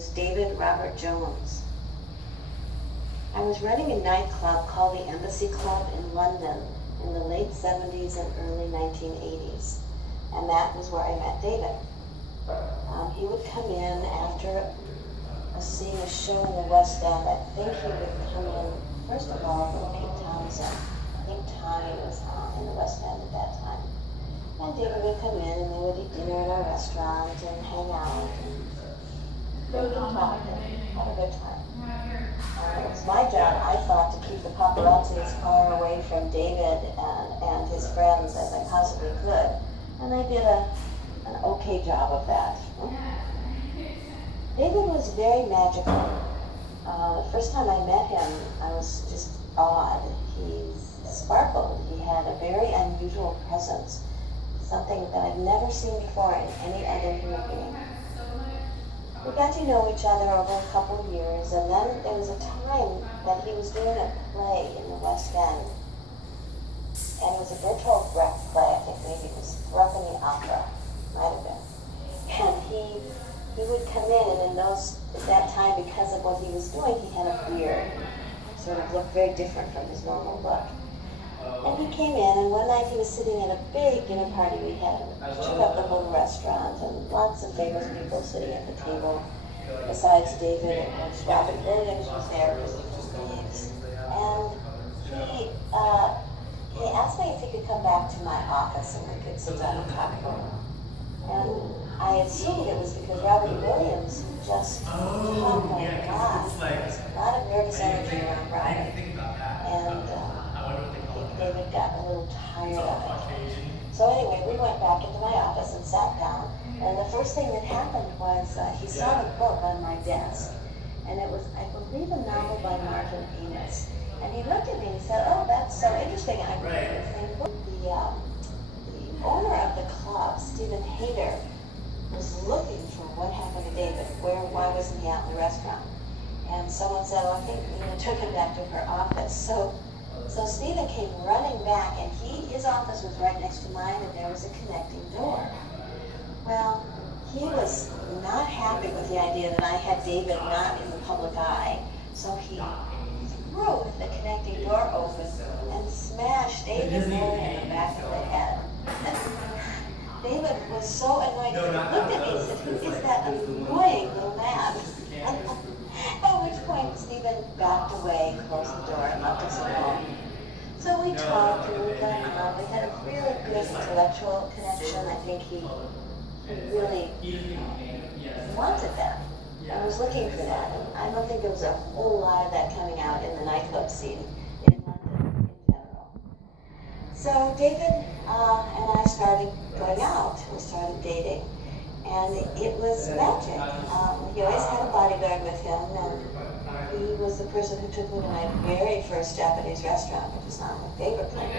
was David Robert Jones. I was running a nightclub called the Embassy Club in London in the late 70s and early 1980s, and that was where I met David. He would come in after seeing a show in the West End. I think he would come in, first of all, from Pete Townsend. I think Tommy was in the West End at that time. And David would come in and they would eat dinner at our restaurant and hang out and they would talk and have a good time. It was my job, I thought, to keep the paparazzi as far away from David and his friends as I possibly could. And I did an okay job of that. David was very magical. The first time I met him, I was just awed. He sparkled. He had a very unusual presence, something that I've never seen before in any other human being. We got to know each other over a couple of years, and then there was a time that he was doing a play in the West End. And it was a Bertolt Brecht play, I think maybe it was Thrupp in the Opera, might have been. And he would come in, and at that time, because of what he was doing, he had a beard. Sort of looked very different from his normal look. And he came in, and one night he was sitting at a big dinner party we had. We took up the whole restaurant, and lots of famous people sitting at the table. Besides David, it was Robin Williams was there, because he was leaves. And he asked me if he could come back to my office and we could sit down and talk about it. And I assumed it was because Robin Williams just talked a lot. There was a lot of nervous energy around Robin. And David got a little tired of it. So anyway, we went back into my office and sat down. And the first thing that happened was he saw the book on my desk. And it was, I believe, a novel by Martin Amis. And he looked at me and he said, "Oh, that's so interesting. I'm reading this thing." The owner of the club, Stephen Hayter, was looking for what happened to David. Why wasn't he out in the restaurant? And someone said, "Well, I think Nina took him back to her office." So Stephen came running back, and his office was right next to mine, and there was a connecting door. Well, he was not happy with the idea that I had David not in the public eye, so he threw the connecting door open and smashed David Bowie in the back of the head. David was so annoyed. He looked at me and said, "Who is that annoying little man?" At which point Stephen backed away, closed the door, and left us alone. So we talked and we got on. We had a really good intellectual connection. I think he really wanted that. I was looking for that. And I don't think there was a whole lot of that coming out in the nightclub scene in London in general. So David and I started going out. We started dating. And it was magic. He always had a bodyguard with him, and he was the person who took me to my very first Japanese restaurant, which is not my favorite place.